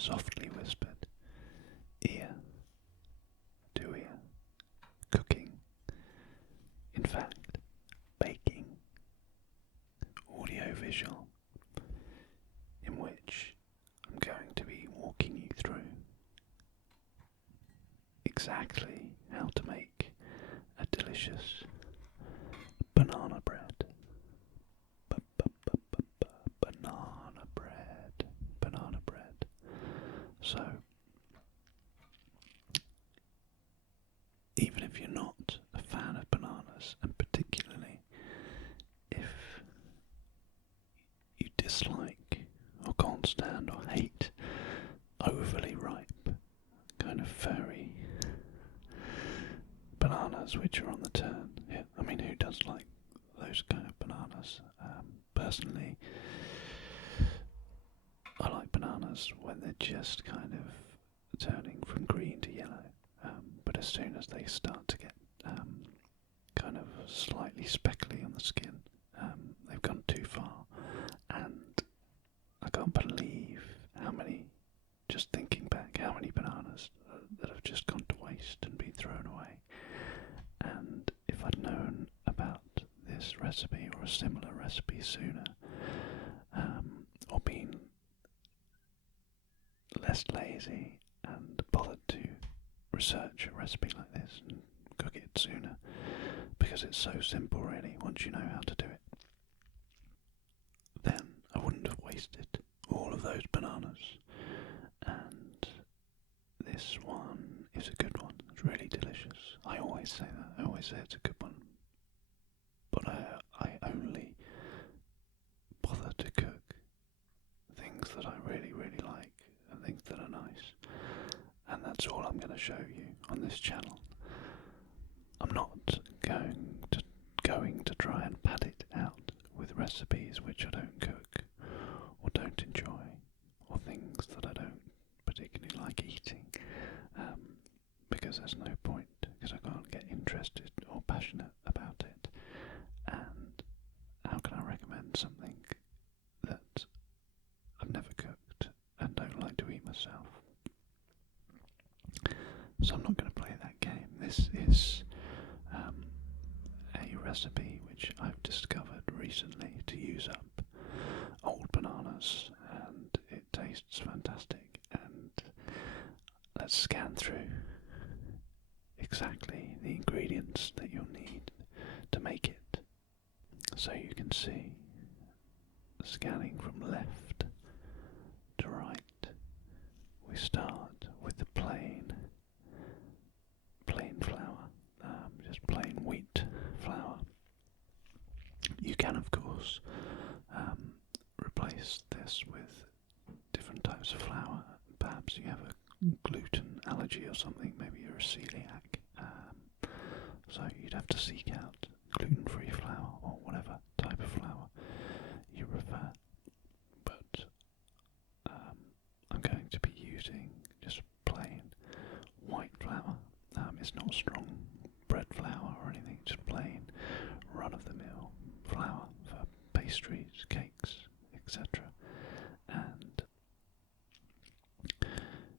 softly whispered, ear to ear, cooking, in fact, baking, audio-visual, in which I'm going to be walking you through exactly how to make a delicious banana bread. Banana bread. Banana bread. So, even if you're not a fan of bananas, and particularly if you dislike or can't stand or hate overly ripe, kind of furry bananas which are on the turn. Yeah, I mean, who does like those kind of bananas? Personally, I like bananas when they're just kind of turning from green to yellow. But as soon as they start to get kind of slightly speckly on the skin, they've gone too far. And I can't believe how many, just thinking back, how many bananas that have just gone to waste and been thrown away. And if I'd known about this recipe or a similar recipe sooner, or been less lazy and bothered to research a recipe like this and cook it sooner, because it's so simple really once you know how to do it, then I wouldn't have wasted all of those bananas. And this one is a good one. It's really delicious. I always say that. I always say it's a good one. But I only bother to cook things that I really, really like and things that are nice. And that's all I'm going to show you on this channel. I'm not going to try and pad it out with recipes which I don't cook or don't enjoy, or things that I don't particularly like eating, because there's no point, because I can't get interested or passionate about it. And how can I recommend something that I've never cooked and don't like to eat myself? So I'm not going to play that game. This is a recipe which I've discovered recently to use up old bananas, and it tastes fantastic. And let's scan through exactly the ingredients that you'll need to make it. So you can see, scanning from left to right, we start with the plain flour, just plain wheat flour. You can, of course, replace this with different types of flour. Perhaps you have a gluten allergy or something, maybe you're a celiac, so you'd have to seek out gluten-free flour or whatever type of flour you prefer. But I'm going to be using just plain white flour. It's not strong bread flour or anything, just plain run-of-the-mill flour for pastries, cakes, etc. And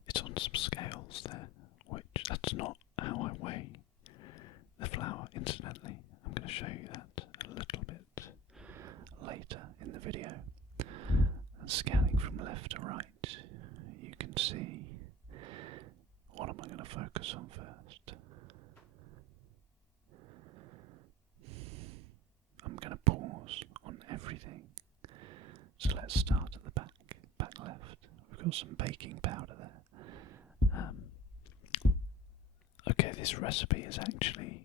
it's on some scales there, which that's not how I weigh the flour, incidentally. I'm going to show you that a little bit later in the video. And scanning from left to right, you can see, what am I going to focus on first? I'm going to pause on everything. So let's start at the back left. We've got some baking powder there. Okay, this recipe is actually,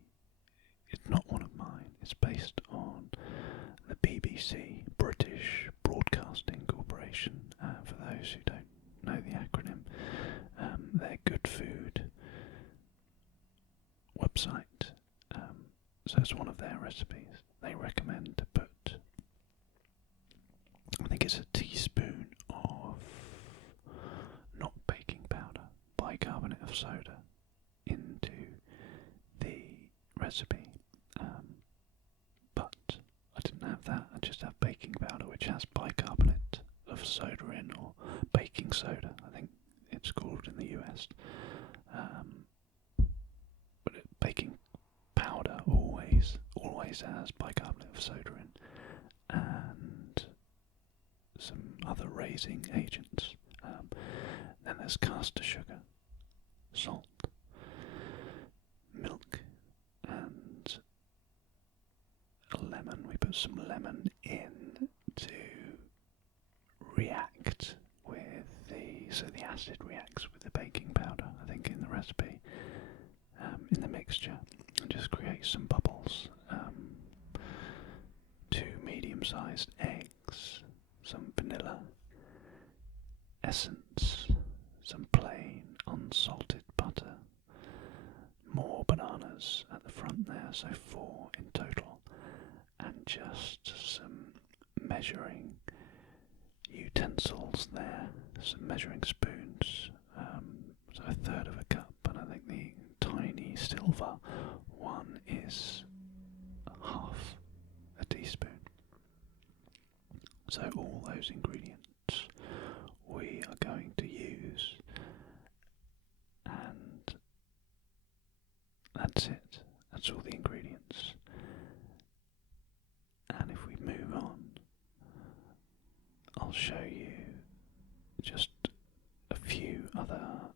it's not one of mine. It's based on the BBC, British Broadcasting Corporation. For those who don't know the acronym, their Good Food website. So it's one of their recipes. They recommend to put, I think it's a teaspoon of not baking powder, bicarbonate of soda into the recipe. But I didn't have that. I just have baking powder, which has bicarbonate of soda in, or baking soda. I think case it has bicarbonate of soda in, and some other raising agents. Then there's caster sugar, salt, milk, and a lemon. We put some lemon in to react with the acid reacts with the baking powder, I think, in the recipe, in the mixture, and just create some bubbles. 2 medium-sized eggs, some vanilla essence, some plain unsalted butter, more bananas at the front there, so 4 in total, and just some measuring utensils there, some measuring spoons, so 1/3 of a cup, and I think the tiny silver one is half a teaspoon. So all those ingredients we are going to use, and that's it. That's all the ingredients. And if we move on, I'll show you just a few other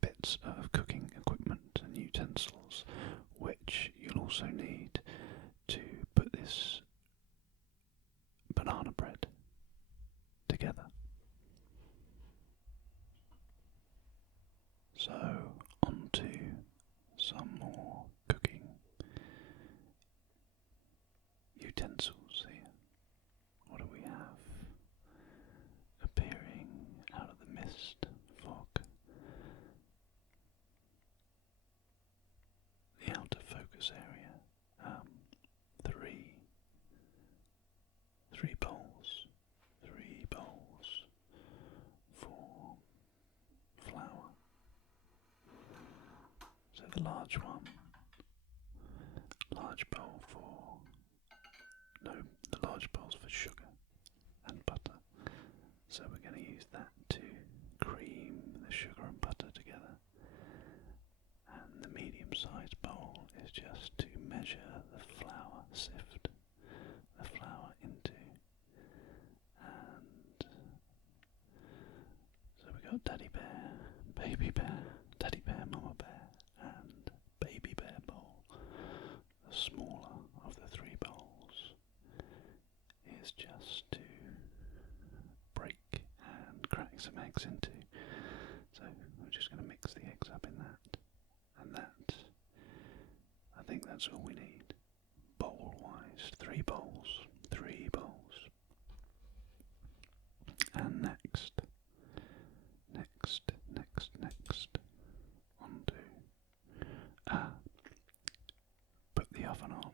bits of cooking equipment and utensils which you'll also need to put this banana bread together. So, on to some more cooking utensils here. What do we have appearing out of the mist, fog? The outer focus area. Three bowls. 3 bowls for flour. So the large one, large bowl for, no, the large bowl's for sugar and butter. So we're going to use that to cream the sugar and butter together. And the medium-sized bowl is just to measure the flour, sift the flour into. And so we got Daddy Bear, Baby Bear, Daddy Bear, Mama Bear, and Baby Bear bowl. The smaller of the 3 bowls is just to break and crack some eggs into. So we're just going to mix the eggs up in that. And that, I think that's all we need. Bowl-wise, 3 bowls, 3 bowls. And next, onto, put the oven on,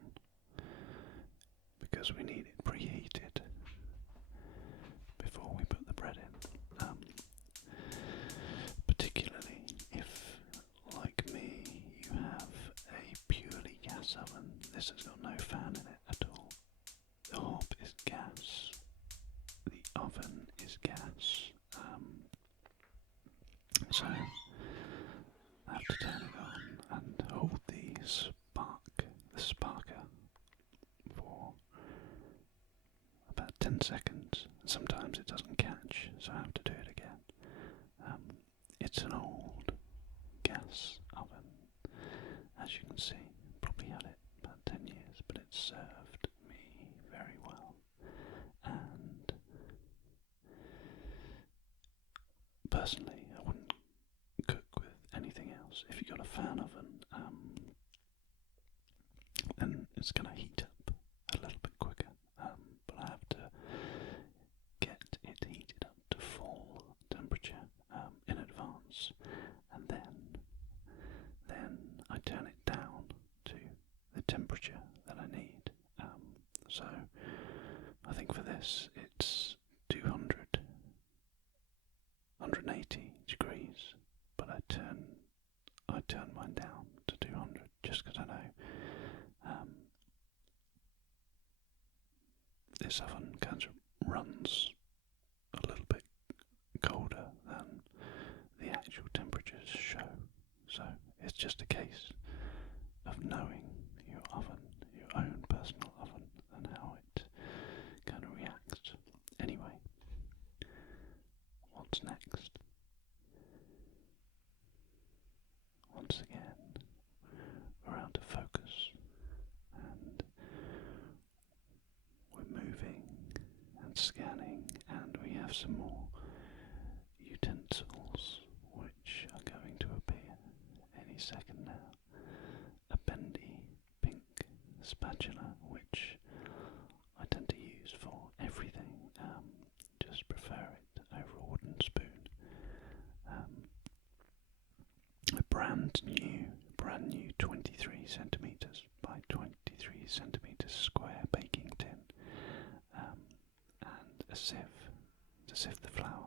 because we need it preheated before we put the bread in. Particularly if, like me, you have a purely gas oven. This has got no fan in it at all. The hob is gas. The oven is gas. So I have to turn it on and hold the sparker for about 10 seconds. Sometimes it doesn't catch, so I have to do it again. It's an old gas oven, as you can see. Probably had it about 10 years, but it served me very well. And personally, I wouldn't cook with anything else. If you've got a fan oven, then it's going to heat up a little bit quicker. But I have to get it heated up to full temperature in advance, and then I turn it down to the temperature that I need. So I think for this it's 180 degrees, but I turn mine down to 200 just because I know this oven kind of runs a little bit colder than the actual temperatures show. So it's just a case of knowing your oven, your own spatula, which I tend to use for everything. Just prefer it over a wooden spoon. A brand new 23 centimeters by 23 centimeters square baking tin, and a sieve to sieve the flour.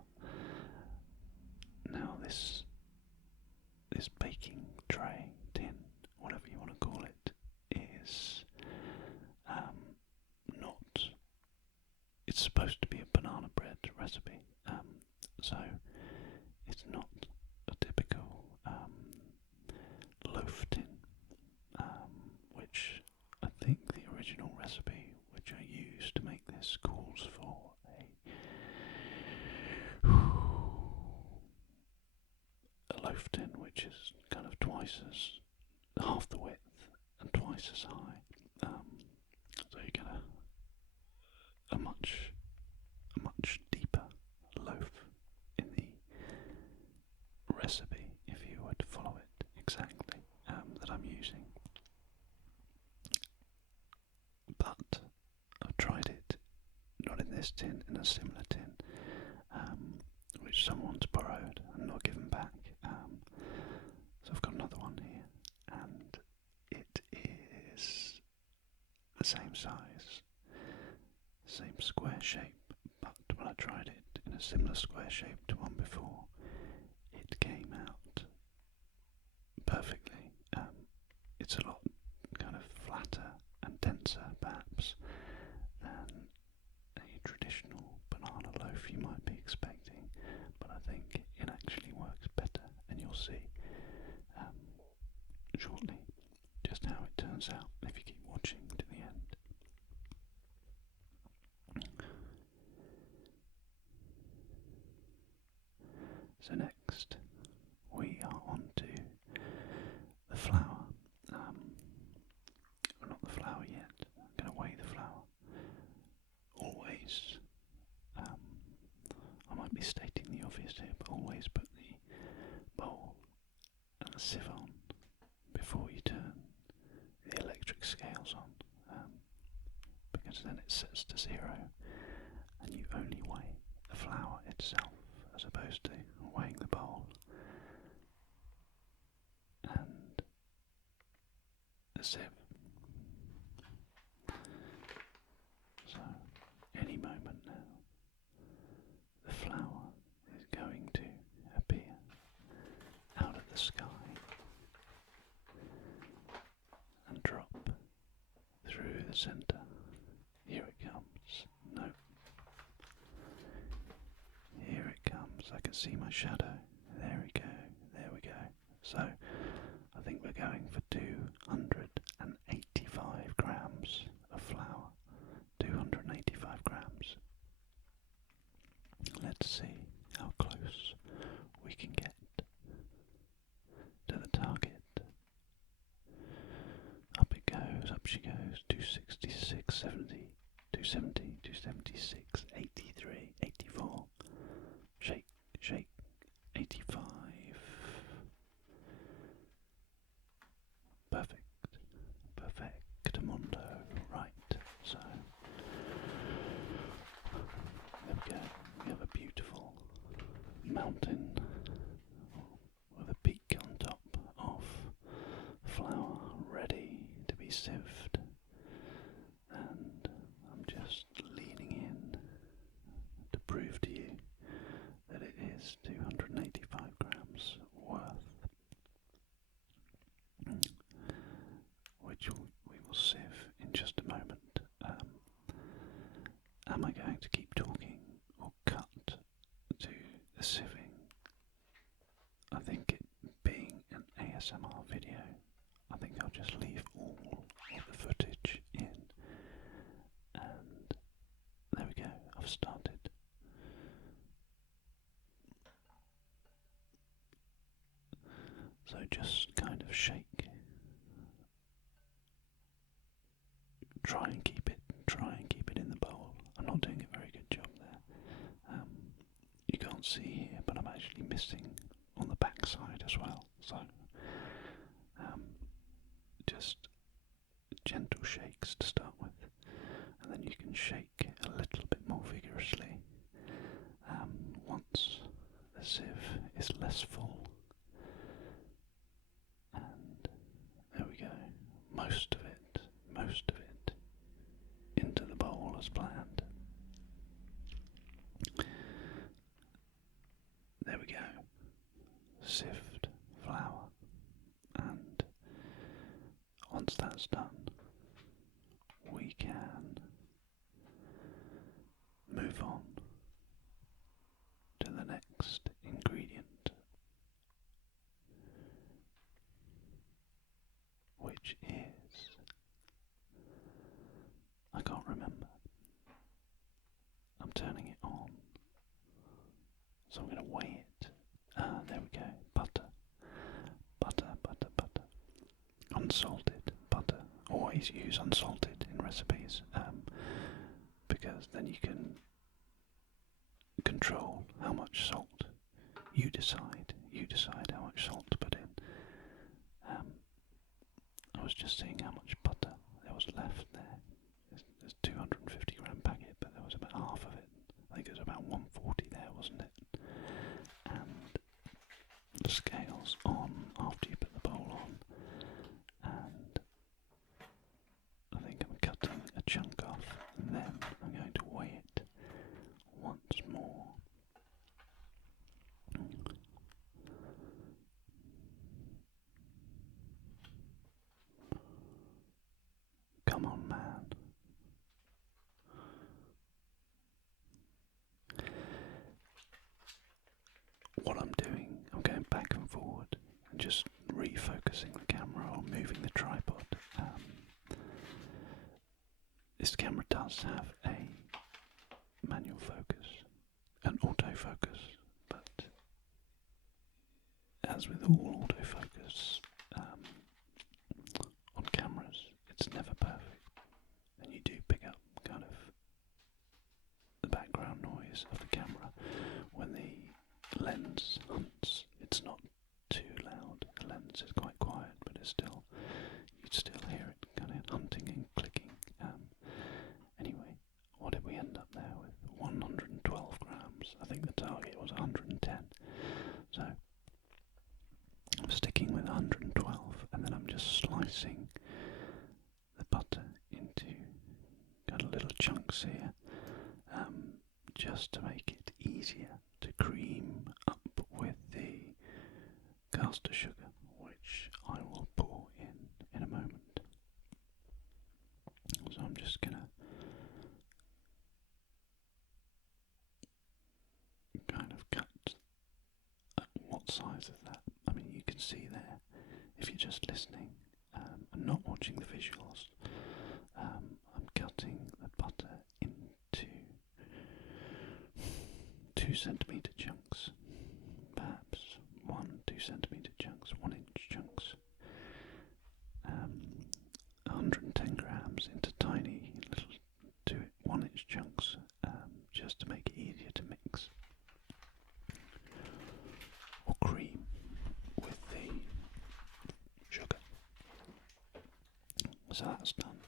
Now this baking tray, tin, whatever you want to call it, is not. It's supposed to be a banana bread recipe, so it's not a typical loaf tin, which I think the original recipe which I used to make this calls for a loaf tin which is kind of twice as half the width and twice as high. So you get a much deeper loaf in the recipe if you were to follow it exactly, that I'm using. But I've tried it not in this tin, in a similar tin, which someone's borrowed and not given back. So I've got another one here, and it is the same size, same square shape, but when I tried it in a similar square shape to one before, it came out perfectly. It's a lot kind of flatter and denser perhaps than a traditional banana loaf you might be expecting, but I think it actually works better, and you'll see shortly just how it turns out if you keep watching to the end. So next we are on to the flour. Well, not the flour yet. I'm going to weigh the flour. Always, I might be stating the obvious here, but always put the bowl and the sieve on before you turn the electric scales on, because then it sets to 0 and you only weigh the flour itself as opposed to weighing the bowl and the sieve. So any moment now the flour is going to appear out of the sky and drop through the centre. Here it comes. No. Here it comes. I can see my shadow. There we go. There we go. So I think we're going for 285 grams of flour. 285 grams. Let's see how close we can get to the target. Up it goes, up she goes, 266, 70, 270, 276, 83, 84, shake, shake, 85, perfect, perfectamundo, right, so, there we go, we have a beautiful mountain with a peak on top of flour ready to be sieved, and I'm just leaning in to prove to you that it is 285 grams worth, which we will sieve in just a moment. Am I going to keep talking or cut to the sieving? I think it being an ASMR video, I think I'll just leave all of the footage in, and there we go, I've started. So just kind of shake, try and keep it in the bowl. I'm not doing a very good job there. You can't see here, but I'm actually missing on the back side as well, so just gentle shakes to start with, and then you can shake a little bit more vigorously once the sieve is less full. And there we go, most of it into the bowl as planned. There we go, sieved flour, and once that's done, we can move on to the next ingredient, which is, I can't remember. I'm turning it on, so I'm going to weigh it. There we go, butter. Unsalted butter. Always use unsalted in recipes, because then you can control how much salt. You decide how much salt to put in. I was just seeing how much butter there was left there. There's 250 gram packet, but there was about half of it. I think it was about 140 there, wasn't it? And the scales on after you put the bowl on, and I think I'm cutting a chunk off, and then I'm going to weigh it once more. Come on, man. What I'm doing, I'm going back and forward and just refocusing the camera or moving the tripod. This camera does have a manual focus, an autofocus, but as with all autofocus on cameras, it's never perfect, and you do pick up kind of the background noise of the camera when the lens hunts. It's not too loud. The lens is quite quiet, but you'd still hear it kind of hunting and clicking. Anyway, what did we end up there with? 112 grams. I think the target was 110. So I'm sticking with 112, and then I'm just slicing the butter into kind of little chunks here, just to make it easier to cream up with the caster sugar, which I will pour in a moment. So I'm just going to kind of cut at what size is that? I mean, you can see there, if you're just listening and not watching the visuals, I'm cutting the butter into 2 centimetre chunks, perhaps 2 centimetre chunks, 1 inch chunks, 110 grams into tiny little 1 inch chunks, just to make it easier to mix or cream with the sugar. So that's done,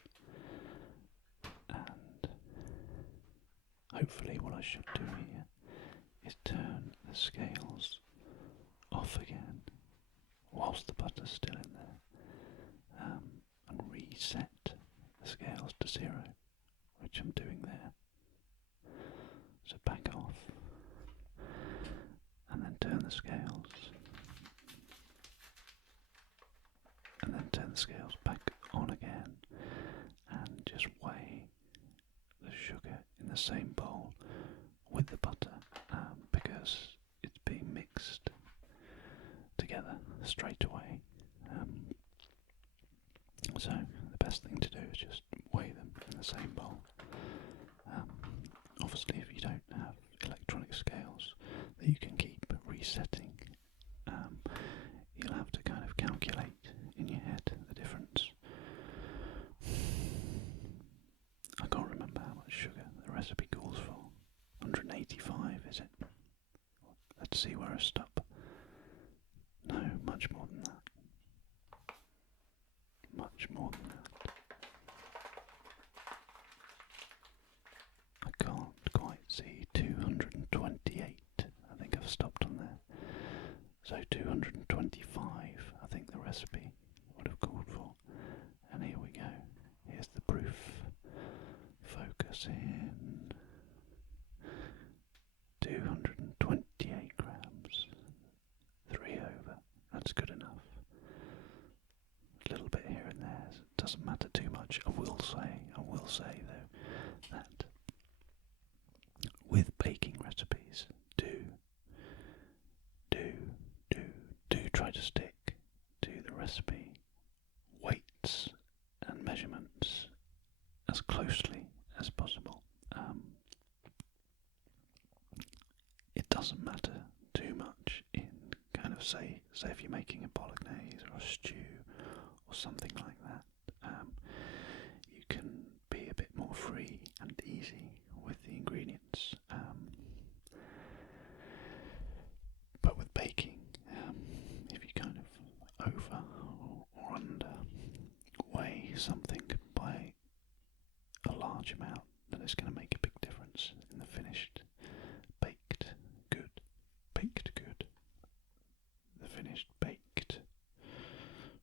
and hopefully what I should do here is turn the scales off again whilst the butter's still in there, and reset the scales to 0, which I'm doing there. So back off, and then turn the scales, and then turn the scales back on again, and just weigh the sugar in the same bowl with the butter, because it's being mixed together straight away. So the best thing to do is just weigh them in the same bowl. Obviously, if you don't have electronic scales that you can keep resetting, you'll have to kind of calculate in your head the difference. I can't remember how much sugar the recipe calls for. 185, is it? Let's see where I stop. No, much more than that. Much more than that. So 225, I think the recipe would have called for. And here we go. Here's the proof. Focus in. 228 grams. 3 over. That's good enough. A little bit here and there. It doesn't matter too much. I will say though, that with baking recipes, do try to stick to the recipe weights and measurements as closely as possible. It doesn't matter too much in kind of say if you're making a bolognese or a stew or something like that. You can be a bit more free and easy with the ingredients. But with baking, if you kind of over or under weigh something by a large amount, then it's going to make a big difference in the finished baked good. The finished baked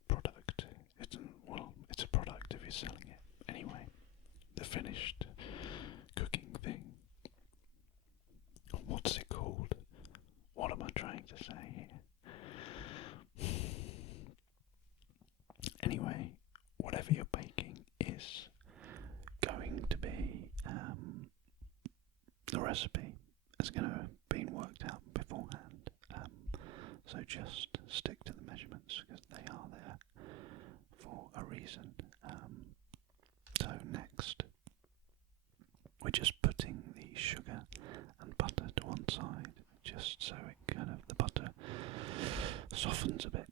product. It's a product if you're selling it. Anyway, the finished cooking thing. What's it called? What am I trying to say here? Anyway, whatever you're baking is going to be, the recipe is going to have been worked out beforehand. So just stick to the measurements because they are there for a reason. So next, we're just putting the sugar and butter to one side, just so it kind of, the butter softens a bit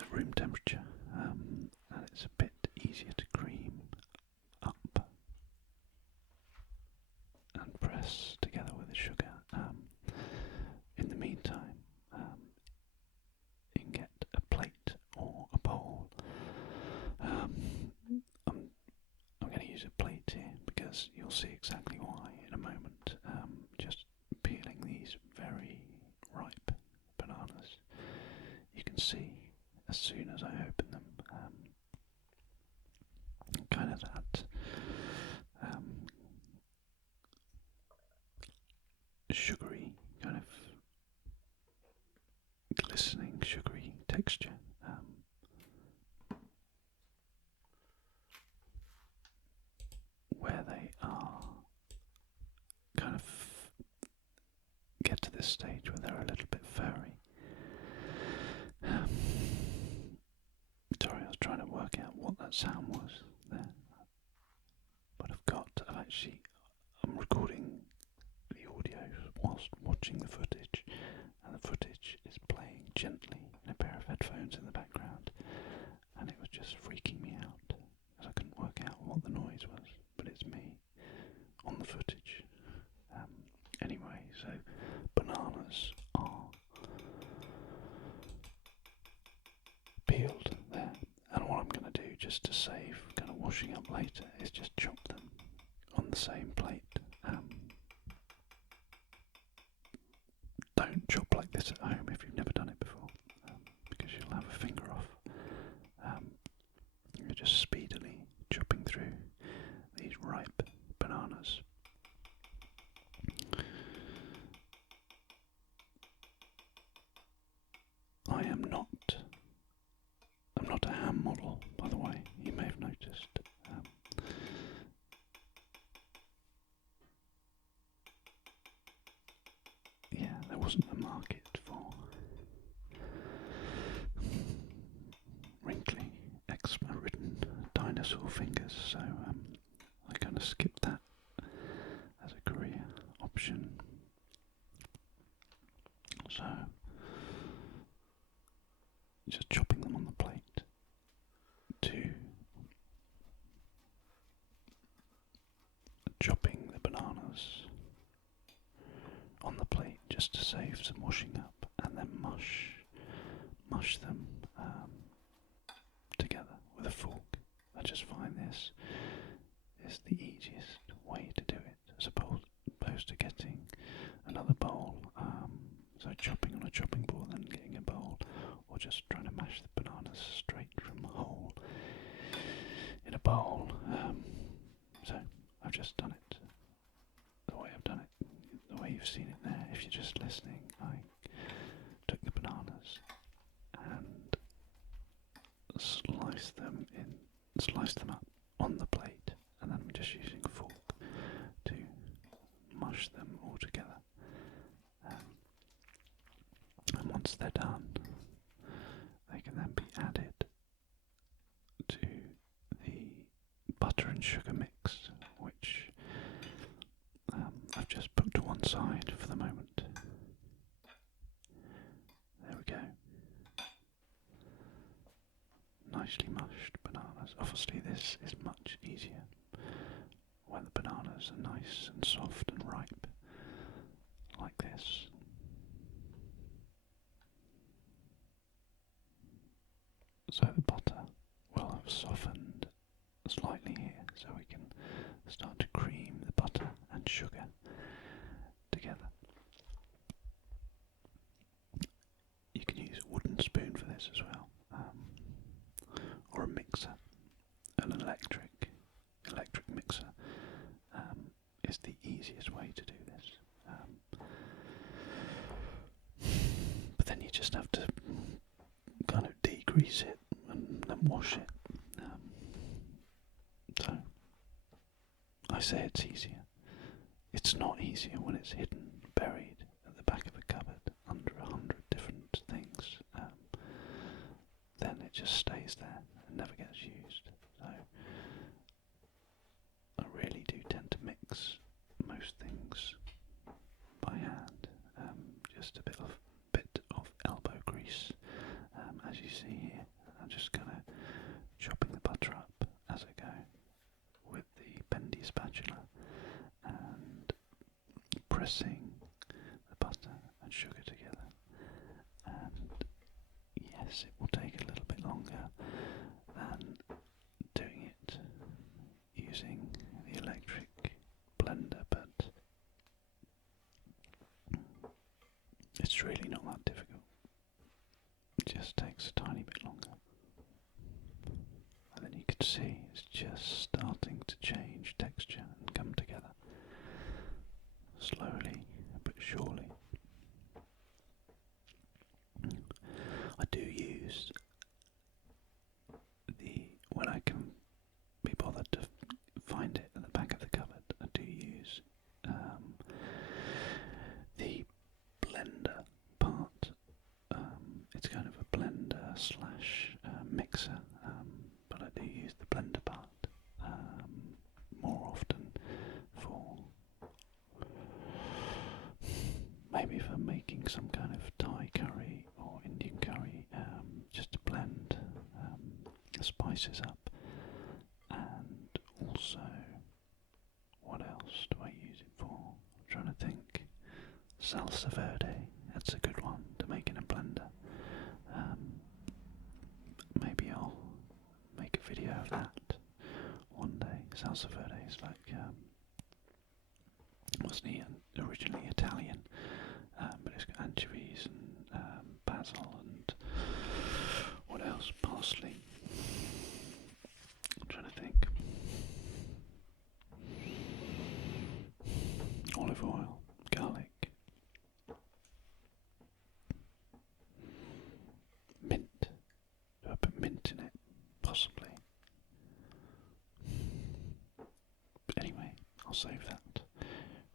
at room temperature, and it's a bit easier to cream up and press together with the sugar. In the meantime, you can get a plate or a bowl. I'm going to use a plate here because you'll see exactly why in a moment. Just peeling these very ripe bananas. You can see as soon as I open them, kind of that sugary, kind of glistening sugary texture. Where they are kind of get to this stage where they're a little bit furry. Sorry, I was trying to work out what that sound was there, but I'm recording the audio whilst watching the footage, and the footage is playing gently in a pair of headphones in the background, and it was just freaking me out because I couldn't work out what the noise was, but it's me on the footage. Anyway, so bananas are peeled there, and what I'm going to do, just to save kind of washing up later, is just chop them on the same plate. Don't chop like this at home if you've never done it before, because you'll have a finger off. You're just speedily chopping through these ripe bananas. I'm not a ham model, by the way, you may have noticed. There wasn't a market for wrinkly, eczema-ridden dinosaur fingers, so I kind of skipped that as a career option. So, just chopping them on the plate to chopping the bananas on the plate just to save some washing up, and then mush them together with a fork. I just find this is the easiest way to do it, as opposed to getting another bowl. So chopping on a chopping board, then getting a bowl, just trying to mash the bananas straight from a hole in a bowl. So I've just done it the way I've done it, the way you've seen it there. If you're just listening, I took the bananas and sliced them up on the plate, and then I'm just using a fork to mush them all together. And once they're done, they can then be added to the butter and sugar mix, which I've just put to one side for the moment. There we go. Nicely mushed bananas. Obviously this is much easier when the bananas are nice and soft and ripe, like this. So the butter will have softened slightly here, so we can start to cream the butter and sugar together. You can use a wooden spoon for this as well, or a mixer. An electric mixer is the easiest way to do this. But then you just have to kind of degrease it and then wash it. So I say it's easier. It's not easier when it's hidden, buried at the back of a cupboard under 100 different things. Then it just stays there and never gets used. So I really do tend to mix most things by hand. Just a bit of elbow grease, as you see here. I'm just kind of chopping the butter up as I go with the bendy spatula and pressing the butter and sugar together. And yes, it will take a little bit longer than doing it using the electric blender, but it's really not that difficult. It just takes a tiny bit longer. And then you can see it's just starting to change texture and come together. Slowly but surely. I do use when I can be bothered to find it at the back of the cupboard, I do use the blender part. It's kind of a blender slash mixer, but I do use the blender part more often maybe for making some kind of Thai curry or Indian curry, just to blend the spices up. And also, what else do I use it for? I'm trying to think. Salsa verde, that's a good one to make in a blender. Maybe I'll make a video of that one day. Salsa verde is like, wasn't he originally Italian? But it's got anchovies and basil and what else? Parsley. I'm trying to think. Olive oil, garlic, mint. Do I put mint in it? Possibly. But anyway, I'll save that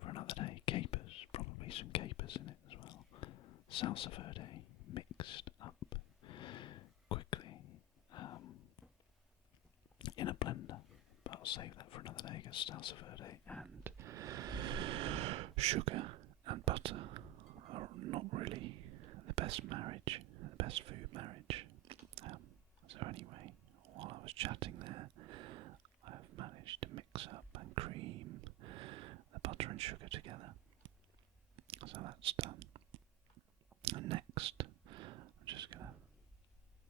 for another day. Capers, probably some capers in it as well. Salsa verde mixed up quickly in a blender, but I'll save that for another day because salsa verde and sugar and butter are not really the best marriage, the best food marriage. So anyway, while I was chatting there, I've managed to mix up and cream the butter and sugar together. So that's done. And next, I'm just going to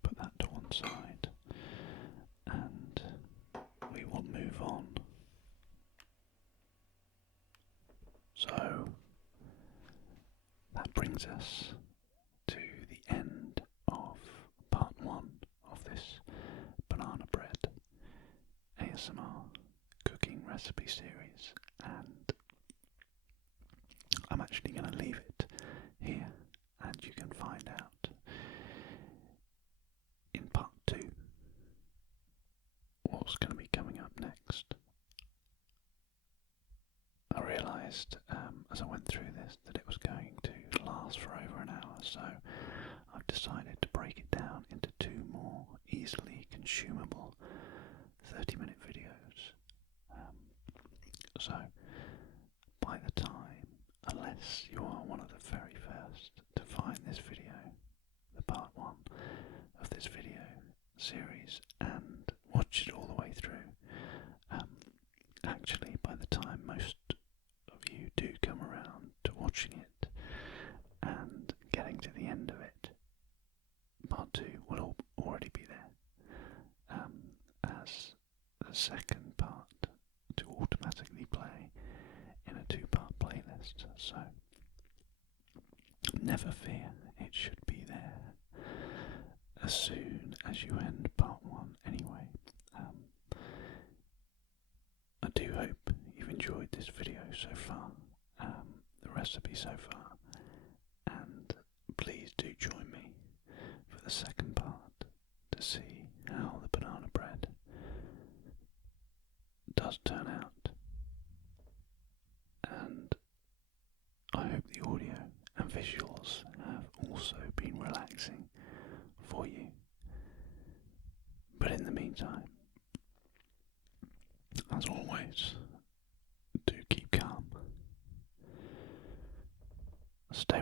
put that to one side and we will move on. So that brings us to the end of ASMR cooking recipe series, and I'm actually going to leave it here, and you can find out in part 2 what's going to be coming up next. I realised as I went through this that it was going to last for over an hour, so I've decided to break it down into 2 more easily consumable 30-minute videos. So by the time, unless you are one of the very first to find this video, the part 1 of this video series, and watch it all the way through, actually by the time most of you do come around to watching it and getting to the end of it, part 2 will already be there, as the second part to automatically play in a 2-part playlist. So never fear, it should be there as soon as you end part 1 anyway. I do hope you've enjoyed this video so far, the recipe so far, and please do join me for the second part to see how the banana bread does turn out. And I hope the audio and visuals have also been relaxing for you. But in the meantime, as always, do keep calm, stay